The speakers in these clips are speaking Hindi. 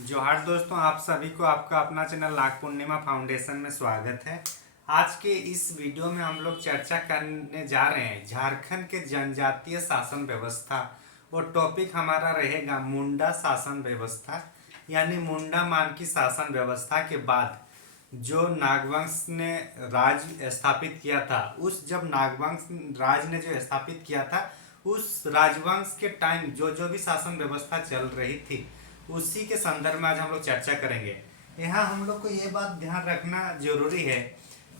जोहार दोस्तों, आप सभी को आपका अपना चैनल लाख पूर्णिमा फाउंडेशन में स्वागत है। आज के इस वीडियो में हम लोग चर्चा करने जा रहे हैं झारखंड के जनजातीय शासन व्यवस्था। वो टॉपिक हमारा रहेगा मुंडा शासन व्यवस्था, यानी मुंडा मान की शासन व्यवस्था के बाद जो नागवंश ने राज स्थापित किया था। उस जब नागवंश राज ने जो स्थापित किया था, उस राजवंश के टाइम जो जो भी शासन व्यवस्था चल रही थी, उसी के संदर्भ में आज हम लोग चर्चा करेंगे। यहाँ हम लोग को ये बात ध्यान रखना जरूरी है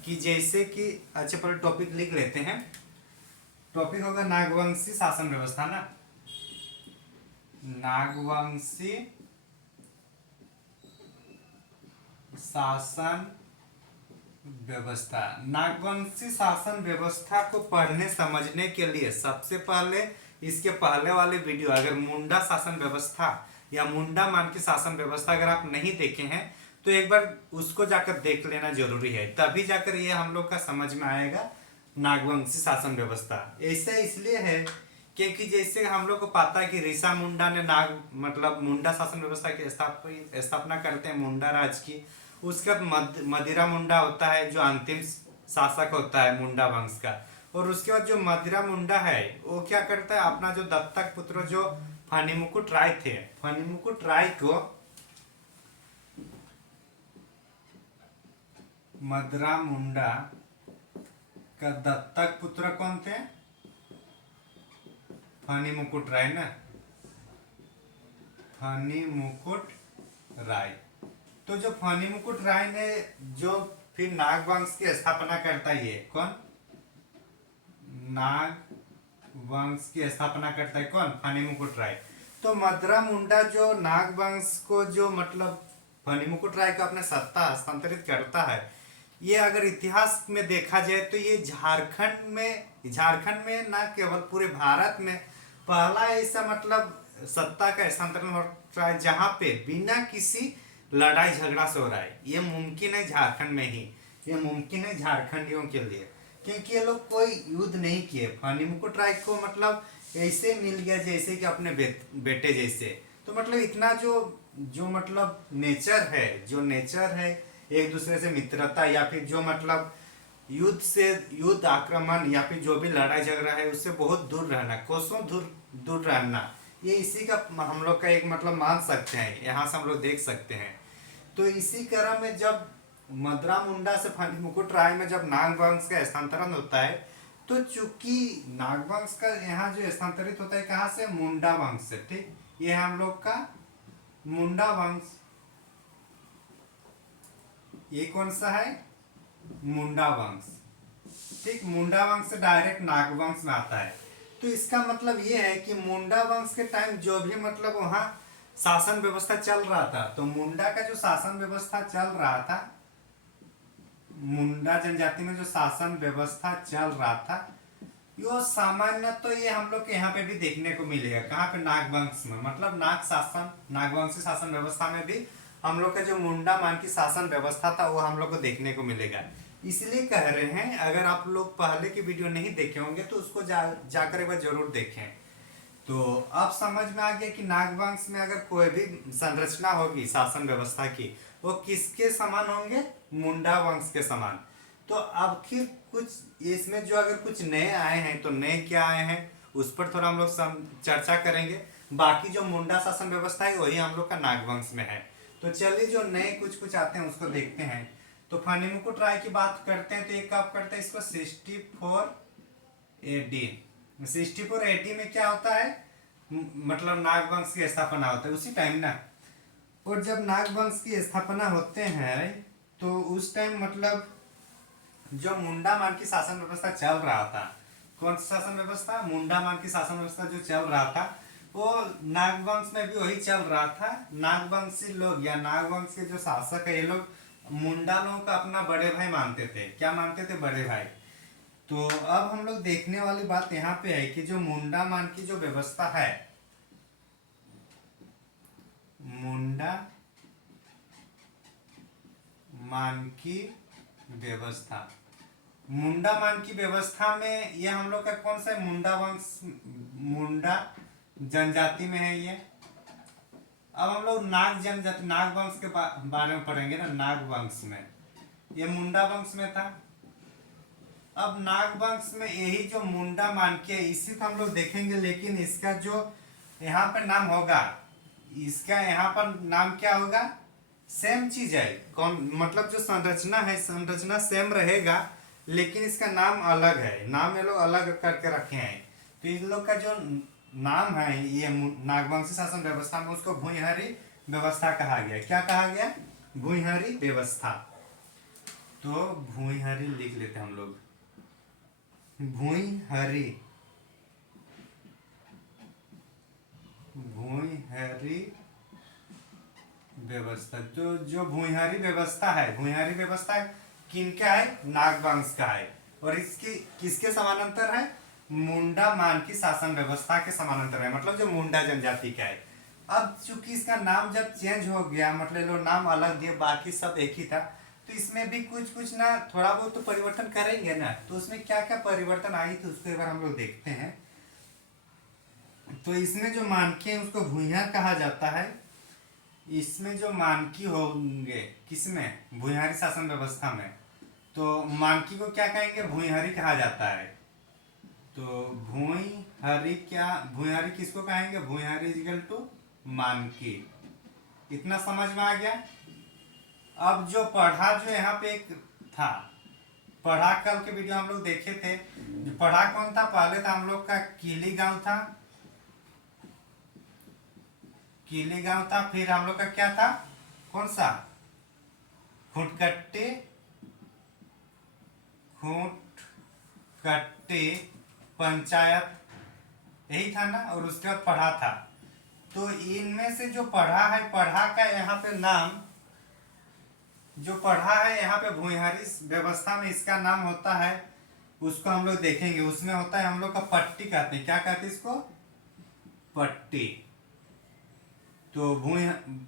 कि जैसे कि अच्छा, पर टॉपिक लिख लेते हैं। टॉपिक होगा नागवंशी शासन व्यवस्था ना। नागवंशी शासन व्यवस्था। नागवंशी शासन व्यवस्था को पढ़ने समझने के लिए सबसे पहले इसके पहले वाले वीडियो, अगर मुंडा शासन व्यवस्था या मुंडा मान की शासन व्यवस्था अगर आप नहीं देखे हैं तो एक बार उसको जाकर देख लेना जरूरी है, तभी जाकर ये हम लोग का समझ में आएगा नागवंशी शासन व्यवस्था। ऐसा इसलिए है क्योंकि जैसे हम लोग को पता है कि ऋषा मुंडा ने नाग मतलब मुंडा शासन व्यवस्था की स्थापना करते हैं मुंडा राज की। उसके बाद मदिरा मुंडा होता है जो अंतिम शासक होता है मुंडा वंश का। और उसके बाद जो मदिरा मुंडा है वो क्या करता है, अपना जो दत्तक पुत्र जो फणिमुकुट राय थे, फणिमुकुट राय को मदरा मुंडा का दत्तक पुत्र कौन थे? फणिमुकुट राय ना, फणिमुकुट राय। तो जो फणिमुकुट राय ने जो फिर नाग वंश की स्थापना करता है, ये कौन? नाग वंश की स्थापना करता है कौन? फणिमुकुट राय। तो मदरा मुंडा जो नाग वंश को जो मतलब फणिमुकुट राय को अपने सत्ता हस्तांतरित करता है, ये अगर इतिहास में देखा जाए तो ये झारखंड में ना केवल पूरे भारत में पहला ऐसा मतलब सत्ता का हस्तांतरण हो रहा है जहां पे बिना किसी लड़ाई झगड़ा से हो रहा है। ये मुमकिन है झारखंड में ही, ये मुमकिन है झारखंडियों के लिए, क्योंकि ये लोग कोई युद्ध नहीं किए। फणिमुकुट राय को मतलब ऐसे मिल गया जैसे कि अपने बेटे जैसे। तो मतलब इतना जो जो मतलब नेचर है एक दूसरे से मित्रता, या फिर जो मतलब युद्ध आक्रमण या फिर जो भी लड़ाई झगड़ा है उससे बहुत दूर रहना, कोसों दूर दूर रहना, ये इसी का हम लोग का एक मतलब मान सकते हैं, यहाँ से हम लोग देख सकते हैं। तो इसी क्रम में जब मदरा मुंडा से फणिमुकुट राय में जब नागवंश का स्थानांतरण होता है, तो चूंकि नागवंश का यहाँ जो स्थानांतरित होता है कहाँ से? मुंडा वंश से। ठीक, ये है हम लोग का मुंडा वंश। ये कौन सा है? मुंडा वंश। ठीक, मुंडा वंश से डायरेक्ट नागवंश में आता है। तो इसका मतलब ये है कि मुंडा वंश के टाइम जो भी मतलब वहाँ शासन व्यवस्था चल रहा था, तो मुंडा का जो शासन व्यवस्था चल रहा था, मुंडा जनजाति में जो शासन व्यवस्था चल रहा था, यो सामान्य तो ये हम लोग के यहाँ पे भी देखने को मिलेगा। कहाँ पे? नागवंश में, मतलब नागवंशी शासन व्यवस्था में भी हम लोग का जो मुंडा मान की शासन व्यवस्था था वो हम लोग को देखने को मिलेगा। इसलिए कह रहे हैं, अगर आप लोग पहले की वीडियो नहीं देखे होंगे तो उसको जाकर एक बार जरूर देखें। तो अब समझ में आ गया कि नागवंश में अगर कोई भी संरचना होगी शासन व्यवस्था की, वो किसके समान होंगे? मुंडा वंश के समान। तो अब फिर कुछ इसमें जो अगर कुछ नए आए हैं तो नए क्या आए हैं उस पर थोड़ा हम लोग चर्चा करेंगे। बाकी जो मुंडा शासन व्यवस्था है वही हम लोग का नागवंश में है। तो चलिए जो नए कुछ कुछ आते हैं उसको देखते हैं। तो फणिमुकुट राय की बात करते हैं तो एक कब करते हैं इसको? 64 AD। 64 AD में क्या होता है? मतलब नागवंश की स्थापना होता है उसी टाइम ना। और जब नागवंश की स्थापना होते हैं तो उस टाइम मतलब जो मुंडा मान की शासन व्यवस्था चल रहा था, कौन सा शासन व्यवस्था? मुंडा मान की शासन व्यवस्था जो चल रहा था वो नागवंश में भी वही चल रहा था। नागवंशी लोग या नागवंश के जो शासक है ये लोग मुंडा लोगों का अपना बड़े भाई मानते थे। क्या मानते थे? बड़े भाई। तो अब हम लोग देखने वाली बात यहाँ पे है कि जो मुंडा मान की जो व्यवस्था है, मुंडा मान की व्यवस्था, मुंडा मान की व्यवस्था में ये हम लोग का कौन सा है? मुंडा वंश, मुंडा जनजाति में है ये। अब हम लोग नाग जनजाति नाग वंश के बारे में पढ़ेंगे ना। नाग वंश में ये मुंडा वंश में था। अब नाग वंश में यही जो मुंडा मानके इसी को हम लोग देखेंगे, लेकिन इसका जो यहाँ पे नाम होगा, इसका यहाँ पर नाम क्या होगा, सेम चीज है। कौन मतलब जो संरचना है, संरचना सेम रहेगा, लेकिन इसका नाम अलग है। नाम ये लोग अलग करके रखे हैं। तो इन लोग का जो नाम है ये नागवंशी शासन व्यवस्था में, उसको भूइंहरी व्यवस्था कहा गया। क्या कहा गया, भूइंहरी व्यवस्था। तो भूइंहरी लिख लेते हैं हम लोग, भूइंहरी, भूइंहरी व्यवस्था। तो जो भूइंहरी व्यवस्था है, भूइंहरी व्यवस्था किनका है, नागवंश का है। और इसकी किसके समानांतर है, मुंडा मानकी शासन व्यवस्था के समानांतर है, मतलब जो मुंडा जनजाति का है। अब चूंकि इसका नाम जब चेंज हो गया, मतलब लोग नाम अलग दिए, बाकी सब एक ही था, तो इसमें भी कुछ कुछ ना थोड़ा बहुत तो परिवर्तन करेंगे ना। तो उसमें क्या क्या परिवर्तन आई थी उसको एक बार हम लोग देखते हैं। तो इसमें जो मानकी है उसको भूइंहा कहा जाता है। इसमें जो मानकी होंगे किसमें, भूइंहारी शासन व्यवस्था में, तो मानकी को क्या कहेंगे, भूइंहारी कहा जाता है। तो भूइंहारी क्या, भूइंहारी किसको कहेंगे, भूइंहारी इक्वल टू मानकी। इतना समझ में आ गया। अब जो पढ़ा, जो यहाँ पे एक था पढ़ा, कल के वीडियो हम लोग देखे थे। जो पढ़ा कौन था, पहले था हम लोग का कीली गांव था, कीली गांव था। फिर हम लोग का क्या था, कौन सा, खूंटकट्टी, खूंटकट्टी पंचायत, यही था ना। और उसके बाद पढ़ा था। तो इनमें से जो पढ़ा है, पढ़ा का यहाँ पे नाम, जो पढ़ा है यहाँ पे भूइंहारी व्यवस्था में इसका नाम होता है, उसको हम लोग देखेंगे। उसमें होता है हम लोग का पट्टी कहते हैं। क्या कहते हैं इसको, पट्टी। तो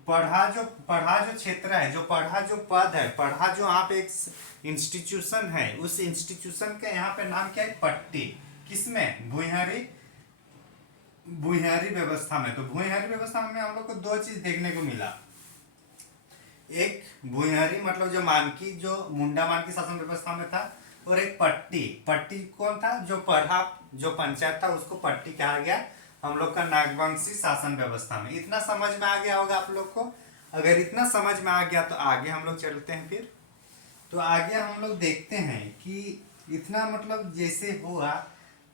पढ़ा जो क्षेत्र है, जो पढ़ा जो पद है, पढ़ा जो यहाँ पे एक इंस्टीट्यूशन है, उस इंस्टीट्यूशन का यहाँ पे नाम क्या है, पट्टी। किसमें, भूइंहारी, भूइंहारी व्यवस्था में। तो भूइंहारी व्यवस्था में हम लोग को दो चीज देखने को मिला। एक भूइंहारी मतलब जो मानकी, जो मुंडा मानकी शासन व्यवस्था में था, और एक पट्टी। पट्टी कौन था, जो पढ़ा, जो पंचायत था, उसको पट्टी कहा गया हम लोग का नागवंशी शासन व्यवस्था में। इतना समझ में आ गया होगा आप लोग को। अगर इतना समझ में आ गया तो आगे हम लोग चलते हैं। फिर तो आगे हम लोग देखते हैं कि इतना मतलब जैसे हुआ।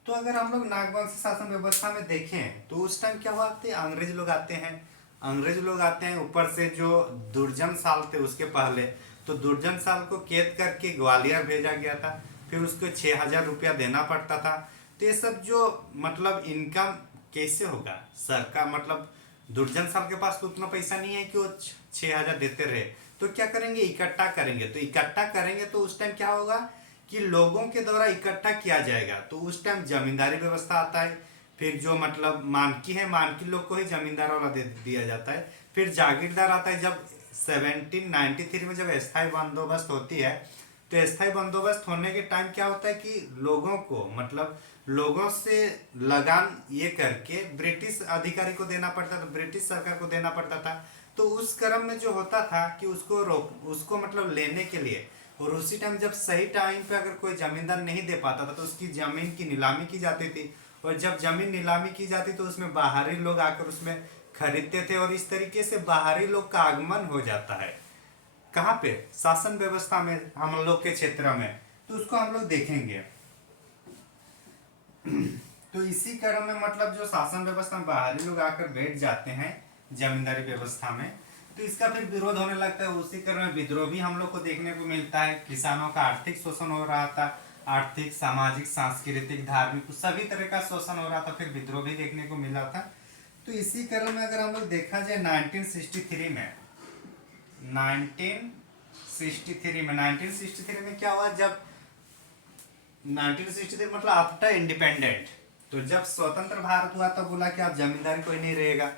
तो अगर हम लोग नागवंशी शासन व्यवस्था में देखें तो उस टाइम क्या हुआ थे, अंग्रेज लोग आते हैं। अंग्रेज लोग आते हैं, ऊपर से जो दुर्जन साल थे उसके पहले, तो दुर्जन साल को कैद करके ग्वालियर भेजा गया था। फिर उसको 6,000 रुपया देना पड़ता था। तो ये सब जो मतलब इनकम कैसे होगा, सरकार मतलब दुर्जन साल के पास तो उतना पैसा नहीं है कि वो 6,000 देते रहे। तो क्या करेंगे, इकट्ठा करेंगे। तो इकट्ठा करेंगे तो उस टाइम क्या होगा कि लोगों के द्वारा इकट्ठा किया जाएगा। तो उस टाइम जमींदारी व्यवस्था आता है। फिर जो मतलब मानकी है, मानकी लोग को ही जमींदार वाला दे दिया जाता है। फिर जागीरदार आता है। जब 1793 में जब स्थायी बंदोबस्त होती है, तो स्थायी बंदोबस्त होने के टाइम क्या होता है कि लोगों को मतलब लोगों से लगान ये करके ब्रिटिश अधिकारी को देना पड़ता था, ब्रिटिश सरकार को देना पड़ता था। तो उस क्रम में जो होता था कि उसको मतलब लेने के लिए, और उसी टाइम जब सही टाइम पे अगर कोई जमींदार नहीं दे पाता था तो उसकी जमीन की नीलामी की जाती थी। और जब जमीन नीलामी की जाती तो उसमें बाहरी लोग आकर उसमें खरीदते थे। और इस तरीके से बाहरी लोग का आगमन हो जाता है। कहाँ पे, शासन व्यवस्था में, हम लोग के क्षेत्र में। तो उसको हम लोग देखेंगे। तो इसी क्रम में मतलब जो शासन व्यवस्था में बाहरी लोग आकर बैठ जाते हैं जमींदारी व्यवस्था में, तो इसका फिर विरोध होने लगता है। उसी क्रम में विद्रोह भी हम लोग को देखने को मिलता है। किसानों का आर्थिक शोषण हो रहा था, आर्थिक, सामाजिक, सांस्कृतिक, धार्मिक सभी तरह का शोषण हो रहा था। फिर विद्रोह भी देखने को मिला था। तो इसी क्रम में अगर हम लोग देखा जाए 1963 में, 1963 में क्या हुआ, जब 1963 मतलब आफ्टर इंडिपेंडेंट, तो जब स्वतंत्र भारत हुआ तो बोला कि आप जमींदारी कोई नहीं रहेगा,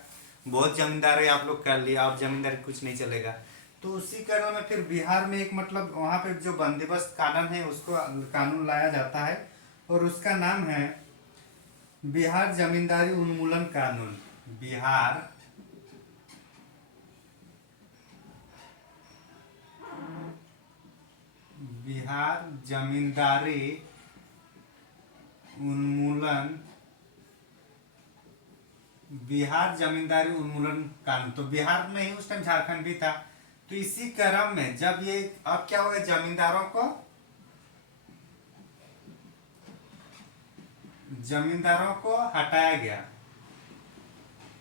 बहुत जमींदारी आप लोग कर लिया, आप जमींदारी कुछ नहीं चलेगा। तो उसी कारण में फिर बिहार में एक मतलब वहाँ पे जो बंदोबस्त कानून है उसको कानून लाया जाता है, और उसका नाम है बिहार जमींदारी उन्मूलन कानून। बिहार जमींदारी उन्मूलन, बिहार जमींदारी उन्मूलन कानून। तो बिहार में ही उस टाइम झारखंड भी था। तो इसी क्रम में जब ये अब क्या हुआ, जमींदारों को हटाया गया।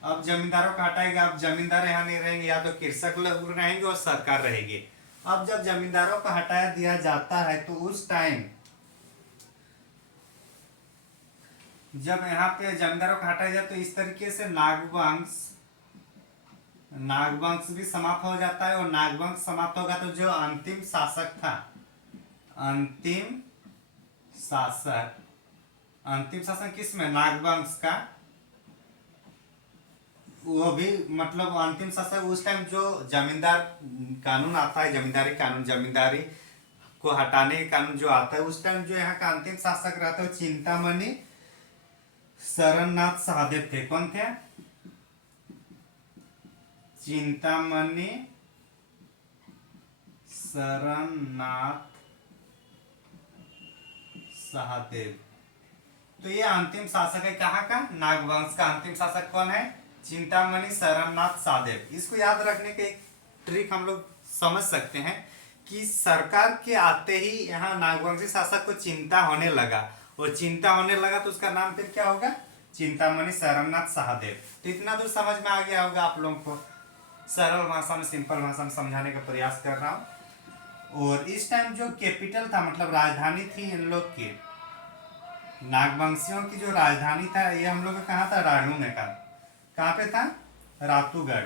अब जमींदारों को हटाया गया, अब जमींदार यहाँ नहीं रहेंगे, या तो कृषक लोग रहेंगे और सरकार रहेगी। अब जब जमींदारों को हटाया दिया जाता है तो उस टाइम जब यहाँ पे जमींदारों को हटाया जाए तो इस तरीके से नागवंश भी समाप्त हो जाता है। और नागवंश समाप्त होगा तो जो अंतिम शासक था, अंतिम शासक किसमें, नागवंश का, वो भी मतलब अंतिम शासक उस टाइम जो जमींदार कानून आता है, जमींदारी कानून, जमींदारी को हटाने का कानून जो आता है, उस टाइम जो यहाँ का अंतिम शासक रहता है चिंतामणि शरणनाथ सहदेव थे। कौन थे? चिंतामणि शरणनाथ सहदेव। तो ये अंतिम शासक है, कहाँ का, नागवंश का अंतिम शासक कौन है, चिंतामणि शरणनाथ सहदेव। इसको याद रखने के एक ट्रिक हम लोग समझ सकते हैं कि सरकार के आते ही यहाँ नागवंशी शासक को चिंता होने लगा, और चिंता होने लगा तो उसका नाम फिर क्या होगा, चिंतामणि शरणनाथ सहदेव। तो इतना दूर समझ में आ गया होगा आप लोगों को। सरल भाषा में, सिंपल भाषा में समझाने का प्रयास कर रहा हूँ। और इस टाइम जो कैपिटल था, मतलब राजधानी थी इन लोग की, नागवंशियों की जो राजधानी था, ये हम लोग का कहाँ था, राणू में का। कहाँ पे था, रातूगढ़।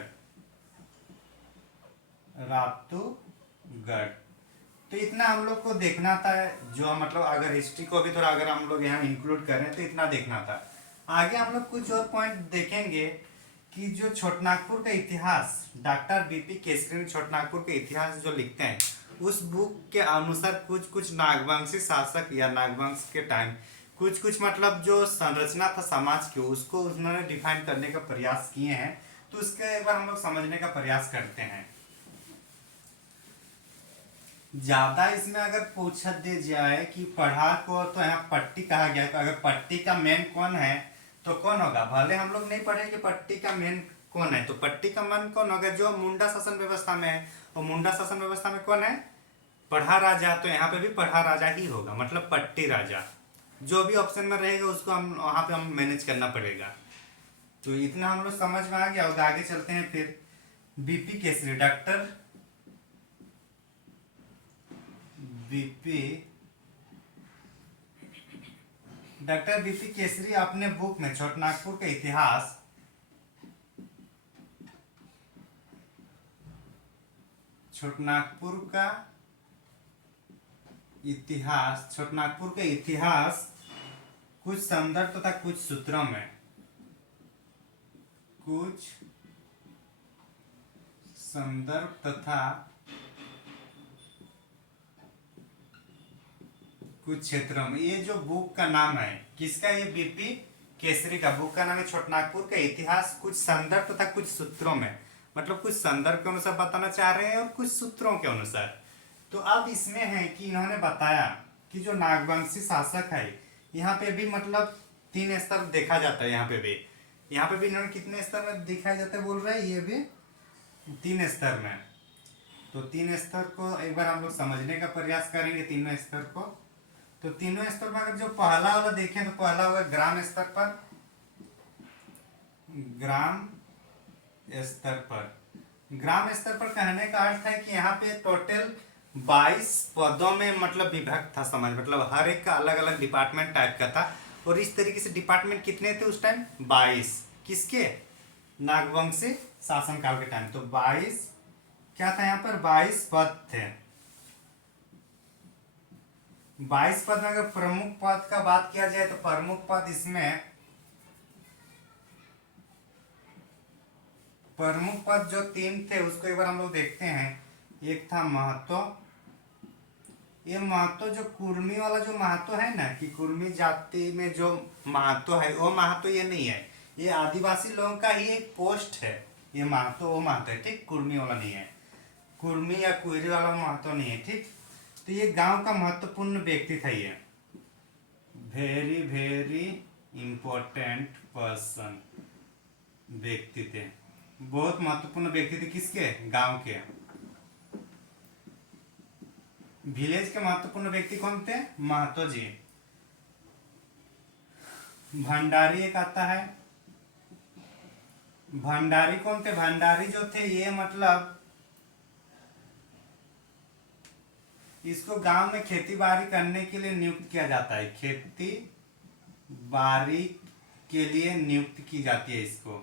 तो इतना हम लोग को देखना था, जो मतलब अगर हिस्ट्री को भी थोड़ा अगर हम लोग यहाँ इंक्लूड करें तो इतना देखना था। आगे हम लोग कुछ और पॉइंट देखेंगे कि जो छोटनागपुर का इतिहास, डॉक्टर बीपी केसरी ने छोटनागपुर का इतिहास जो लिखते हैं, उस बुक के अनुसार कुछ कुछ नागवंशी शासक या नागवंश के टाइम कुछ कुछ मतलब जो संरचना था समाज की, उसको उन्होंने डिफाइन करने का प्रयास किए हैं। तो उसके एक बार हम लोग समझने का प्रयास करते हैं। ज्यादा इसमें अगर पूछा दे जाए कि पढ़ा को, तो यहाँ पट्टी कहा गया, तो अगर पट्टी का मेन कौन है तो कौन होगा, भले हम लोग नहीं पढ़े कि पट्टी का मेन कौन है, तो पट्टी का मन कौन होगा, जो मुंडा शासन व्यवस्था में है। और मुंडा शासन व्यवस्था में कौन है, पढ़ा राजा। तो यहाँ पे भी पढ़ा राजा ही होगा, मतलब पट्टी राजा। जो भी ऑप्शन में रहेगा उसको हम वहां पे हम मैनेज करना पड़ेगा। तो इतना हम लोग समझ में आ गया होगा। आगे चलते हैं फिर। BP Kesari, doctor BP Kesari अपने बुक में छोटनागपुर का इतिहास, छोटनागपुर का इतिहास कुछ संदर्भ तथा कुछ सूत्रों में, कुछ संदर्भ तथा कुछ क्षेत्रों में, ये जो बुक का नाम है किसका, ये बीपी केसरी का बुक का नाम है छोटनागपुर का इतिहास कुछ संदर्भ तथा कुछ सूत्रों में। मतलब कुछ संदर्भ के अनुसार बताना चाह रहे हैं और कुछ सूत्रों के अनुसार। तो अब इसमें है कि इन्होंने बताया कि जो नागवंशी शासक है, यहाँ पे भी मतलब 3 स्तर देखा जाता है। यहाँ पे भी इन्होंने कितने स्तर में दिखाया जाता है बोल रहे हैं, ये भी 3 स्तर में। तो 3 स्तर को एक बार हम लोग समझने का प्रयास करेंगे, तीनों स्तर को। तो तीनों स्तर में अगर जो पहला वाला देखें तो पहला होगा ग्राम स्तर पर कहने का अर्थ है कि यहाँ पे टोटल 22 पदों में मतलब विभक्त था समाज, मतलब हर एक का अलग अलग डिपार्टमेंट टाइप का था। और इस तरीके से डिपार्टमेंट कितने थे उस टाइम, 22। किसके, नागवंशी शासनकाल के टाइम। तो 22 क्या था, यहाँ पर 22 पद थे। 22 पद में अगर प्रमुख पद का बात किया जाए तो प्रमुख पद इसमें, प्रमुख पद जो 3 थे उसको एक बार हम लोग देखते हैं। एक था महतो, ये महतो जो कुर्मी वाला जो महतो है ना, कि कुर्मी जाति में जो महतो है वो महतो ये नहीं है, ये आदिवासी लोगों का ही एक पोस्ट है। ये महतो वो महतो है, ठीक, कुर्मी वाला नहीं है, कुर्मी या कुरी वाला महतो नहीं है, ठीक। तो ये गांव का महत्वपूर्ण व्यक्ति था ये, वेरी वेरी इंपॉर्टेंट पर्सन, व्यक्ति थे, बहुत महत्वपूर्ण व्यक्ति थे किसके, गांव के। विलेज के महत्वपूर्ण व्यक्ति कौन थे, महतो जी। भंडारी एक आता है, भंडारी कौन थे, भंडारी जो थे ये मतलब इसको गांव में खेती बाड़ी करने के लिए नियुक्त किया जाता है, खेती बाड़ी के लिए नियुक्त की जाती है इसको,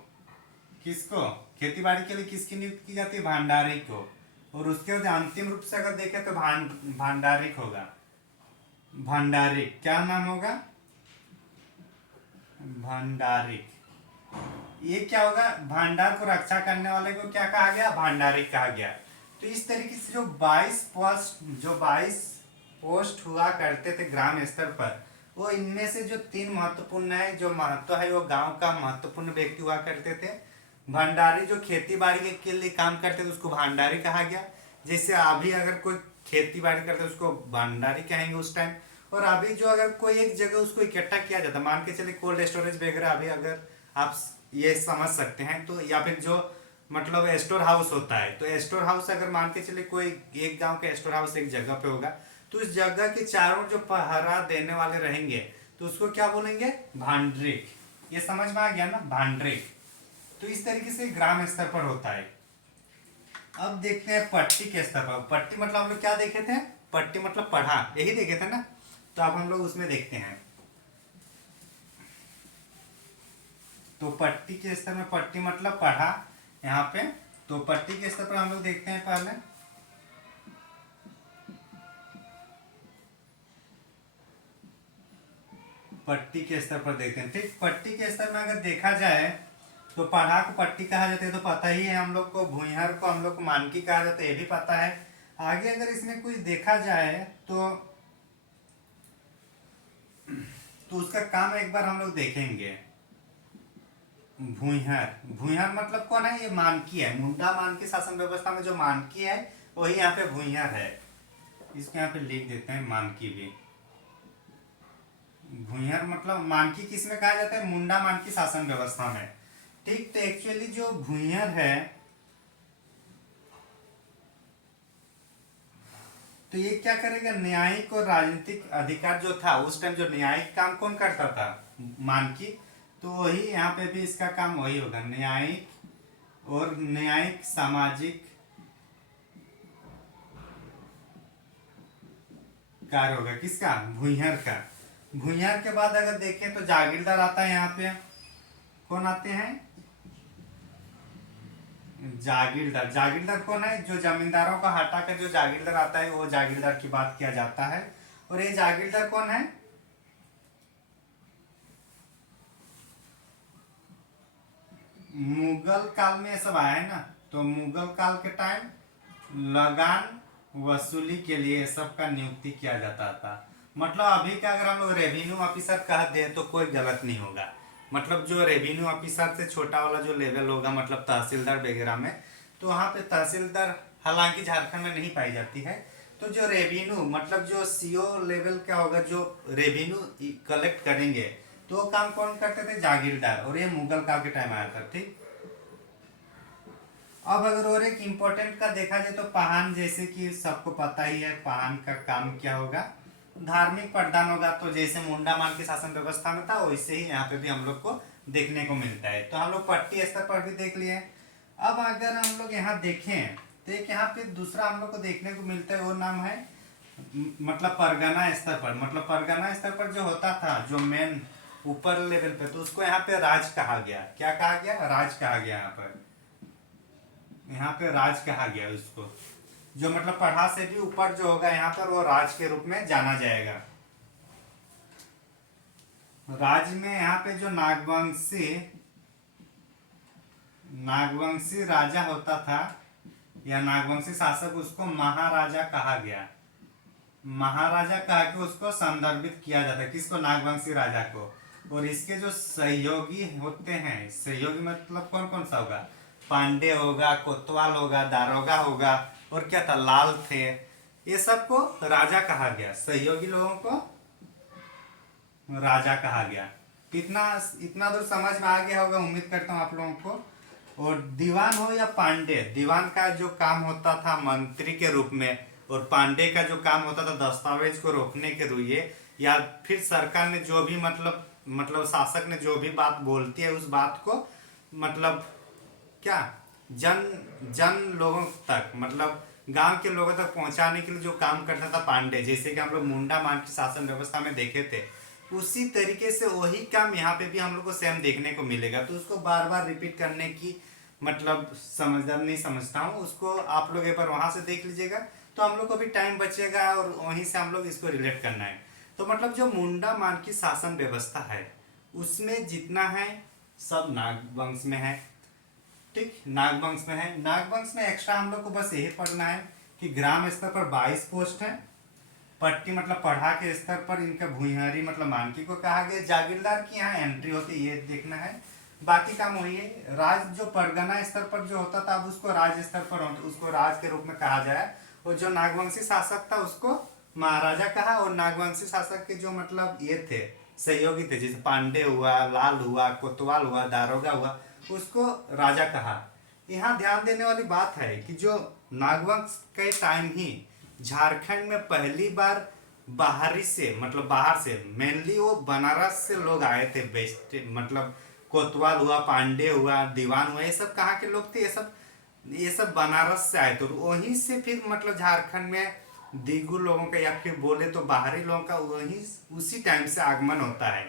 किसको, खेती बाड़ी के लिए किसकी नियुक्त की जाती है, भंडारी को। और उसके बाद अंतिम रूप से अगर देखें तो भंडारिक होगा, भंडारिक क्या नाम होगा, भंडारिक। ये क्या होगा, भंडार को रक्षा करने वाले को क्या कहा गया, भंडारिक कहा गया। तो इस तरीके से जो 22 पोस्ट हुआ करते थे ग्राम स्तर पर, वो इनमें से जो 3 महत्वपूर्ण है, जो महत्व है वो गांव का महत्वपूर्ण व्यक्ति हुआ करते थे। भंडारी जो खेती बाड़ी के लिए काम करते थे उसको भंडारी कहा गया, जैसे अभी अगर कोई खेती बाड़ी करते उसको भंडारी कहेंगे उस टाइम। और अभी जो अगर कोई एक जगह उसको इकट्ठा किया जाता, मान के चले कोल्ड स्टोरेज वगैरह, अभी अगर आप ये समझ सकते हैं तो, या फिर जो मतलब स्टोर हाउस होता है, तो स्टोर हाउस अगर मान के चले कोई एक गांव का स्टोर हाउस एक जगह पे होगा, तो उस जगह के चारों जो पहरा देने वाले रहेंगे तो उसको क्या बोलेंगे, भांड्रिक। ये समझ में आ गया ना, भांड्रिक। तो इस तरीके से ग्राम स्तर पर होता है। अब देखते हैं पट्टी के स्तर पर। पट्टी मतलब हम लोग क्या देखे थे, पट्टी मतलब पढ़ा, यही देखे थे ना। तो अब हम लोग उसमें देखते हैं, तो पट्टी के स्तर में, पट्टी मतलब पढ़ा यहाँ पे। तो पट्टी के स्तर पर हम लोग देखते हैं पहले, पट्टी के स्तर पर देखते हैं। ठीक, पट्टी के स्तर में अगर देखा जाए तो पढ़ा को पट्टी कहा जाता है, तो पता ही है हम लोग को। भूइहार को हम लोग को मानकी कहा जाता है, ये भी पता है। आगे अगर इसमें कुछ देखा जाए तो उसका काम एक बार हम लोग देखेंगे। भूइहार, भूइहार मतलब कौन है, ये मानकी है। मुंडा मानकी शासन व्यवस्था में जो मानकी है वही यहाँ पे भूइहार है। इसको यहाँ पे लिख देते हैं मानकी भी। भूइहार मतलब मानकी किस में कहा जाता है, मुंडा मानकी शासन व्यवस्था में। ठीक, तो एक्चुअली जो भूइहार है तो ये क्या करेगा, न्यायिक और राजनीतिक अधिकार जो था उस टाइम, जो न्यायिक काम कौन करता था, मानकी। तो वही यहाँ पे भी इसका काम वही होगा, न्यायिक और न्यायिक सामाजिक कार्य होगा, किसका, भूइहार का। भूइहार के बाद अगर देखें तो जागीरदार आता है यहाँ पे। कौन आते हैं, जागीरदार। जागीरदार कौन है, जो जमींदारों का हटा कर जो जागीरदार आता है वो जागीरदार की बात किया जाता है। और ये जागीरदार कौन है, मुगल काल में ये सब आया है ना। तो मुगल काल के टाइम लगान वसूली के लिए सबका नियुक्ति किया जाता था। मतलब अभी का अगर हम लोग रेवेन्यू ऑफिसर कह दे तो कोई गलत नहीं होगा। मतलब जो रेवेन्यू ऑफिसर से छोटा वाला जो लेवल होगा, मतलब तहसीलदार वगैरह में, तो वहाँ पे तहसीलदार हालांकि झारखंड में नहीं पाई जाती है। तो जो रेवेन्यू मतलब जो सीओ लेवल का होगा, जो रेवेन्यू कलेक्ट करेंगे, तो वो काम कौन करते थे, जागीरदार। और ये मुगल काल के टाइम आया था। ठीक, अब अगर और एक इम्पोर्टेंट का देखा जाए तो पाहन, जैसे कि सबको पता ही है पाहन का काम क्या होगा, धार्मिक प्रदान होगा। तो जैसे मुंडा मान के शासन व्यवस्था में था वैसे ही यहाँ पे भी हम लोग को देखने को मिलता है। तो हम लोग पट्टी स्तर पर भी देख लिए। अब अगर हम लोग यहाँ देखें तो एक यहाँ पे दूसरा हम लोग को देखने को मिलता है, वो नाम है मतलब परगना स्तर पर। मतलब परगना स्तर पर जो होता था, जो मेन ऊपर लेवल पे, तो उसको यहाँ पे राज कहा गया। क्या कहा गया, राज कहा गया। यहाँ पे राज कहा गया उसको, जो मतलब पढ़ा से भी ऊपर जो होगा यहाँ पर वो राज के रूप में जाना जाएगा। राज में यहाँ पे जो नागवंशी राजा होता था या नागवंशी शासक, उसको महाराजा कहा गया। महाराजा कहा के उसको संदर्भित किया जाता है, किसको, नागवंशी राजा को। और इसके जो सहयोगी होते हैं, सहयोगी मतलब कौन कौन सा होगा, पांडे होगा, कोतवाल होगा, दारोगा होगा, और क्या था, लाल थे। ये सबको राजा कहा गया, सहयोगी लोगों को राजा कहा गया। कितना इतना दूर समझ में आ गया होगा, उम्मीद करता हूँ आप लोगों को। और दीवान हो या पांडे, दीवान का जो काम होता था मंत्री के रूप में, और पांडे का जो काम होता था दस्तावेज को रोकने के लिए, या फिर सरकार ने जो भी मतलब शासक ने जो भी बात बोलती है उस बात को मतलब क्या जन जन लोगों तक, मतलब गांव के लोगों तक पहुंचाने के लिए जो काम करता था पांडे, जैसे कि हम लोग मुंडा मान की शासन व्यवस्था में देखे थे, उसी तरीके से वही काम यहाँ पे भी हम लोग को सेम देखने को मिलेगा। तो उसको बार बार रिपीट करने की मतलब समझदार नहीं समझता हूँ उसको। आप लोग एक बार वहां से देख लीजिएगा तो हम लोग को भी टाइम बचेगा और वहीं से हम लोग इसको रिलेट करना है। तो मतलब जो मुंडा मान की शासन व्यवस्था है उसमें जितना है सब नागवंश में है। ठीक, नागवंश में है। नागवंश में एक्स्ट्रा हम लोग को बस यही पढ़ना है कि ग्राम स्तर पर 22 पोस्ट है। पट्टी मतलब पढ़ा के स्तर पर इनका भूइहारी मतलब मानकी को कहा गया। जागीरदार की यहाँ एंट्री होती है ये देखना है, बाकी काम वही है। राज जो परगना स्तर पर जो होता था अब उसको राज स्तर पर उसको राज के रूप में कहा जाए। और जो नागवंशी शासक था उसको महाराजा कहा। और नागवंशी शासक के जो मतलब ये थे सहयोगी थे, जैसे पांडे हुआ, लाल हुआ, कोतवाल हुआ, दारोगा हुआ, उसको राजा कहा। यहाँ ध्यान देने वाली बात है कि जो नागवंश के टाइम ही झारखंड में पहली बार बाहरी से मतलब बाहर से मेनली वो बनारस से लोग आए थे। बेस्ट मतलब कोतवाल हुआ, पांडे हुआ, दीवान हुआ, ये सब कहाँ के लोग थे? ये सब बनारस से आए थे। और वहीं से फिर मतलब झारखंड में दिगु लोगों का या फिर बोले तो बाहरी लोगों का वहीं उसी टाइम से आगमन होता है।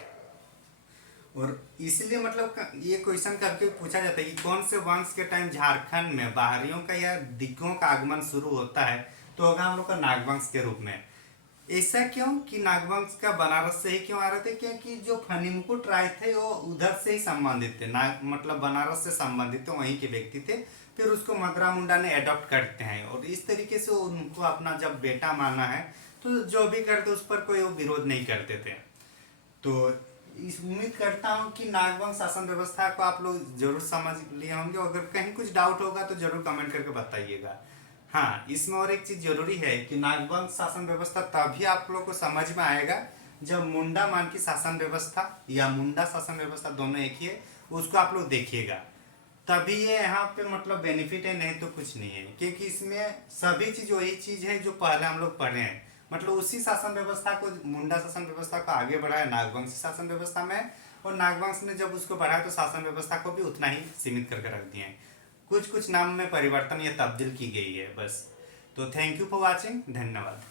और इसलिए मतलब ये क्वेश्चन करके पूछा जाता है कि कौन से वंश के टाइम झारखंड में बाहरियों का या दिग्गों का आगमन शुरू होता है, तो होगा हम लोग का नागवंश के रूप में। ऐसा क्यों कि नागवंश का बनारस से ही क्यों आ रहे थे? क्योंकि जो फणिमुकुट राय थे वो उधर से ही संबंधित थे, नाग मतलब बनारस से संबंधित थे, वहीं के व्यक्ति थे। फिर उसको मदरा मुंडा ने अडॉप्ट करते हैं और इस तरीके से उनको अपना जब बेटा माना है तो जो भी करते उस पर कोई वो विरोध नहीं करते थे। तो इस उम्मीद करता हूँ कि नागवंश शासन व्यवस्था को आप लोग जरूर समझ लिए होंगे। अगर कहीं कुछ डाउट होगा तो जरूर कमेंट करके बताइएगा। हाँ, इसमें और एक चीज जरूरी है कि नागवंश शासन व्यवस्था तभी आप लोग को समझ में आएगा जब मुंडा मान की शासन व्यवस्था या मुंडा शासन व्यवस्था दोनों एक ही है, उसको आप लोग देखिएगा, तभी ये यहाँ पे मतलब बेनिफिट है, नहीं तो कुछ नहीं है। क्योंकि इसमें सभी चीज वही चीज है जो पहले हम लोग पढ़े हैं, मतलब उसी शासन व्यवस्था को मुंडा शासन व्यवस्था को आगे बढ़ाया नागवंशी शासन व्यवस्था में। और नागवंश ने जब उसको बढ़ाया तो शासन व्यवस्था को भी उतना ही सीमित करके रख दिए हैं। कुछ कुछ नाम में परिवर्तन या तब्दील की गई है बस। तो थैंक यू फॉर वॉचिंग, धन्यवाद।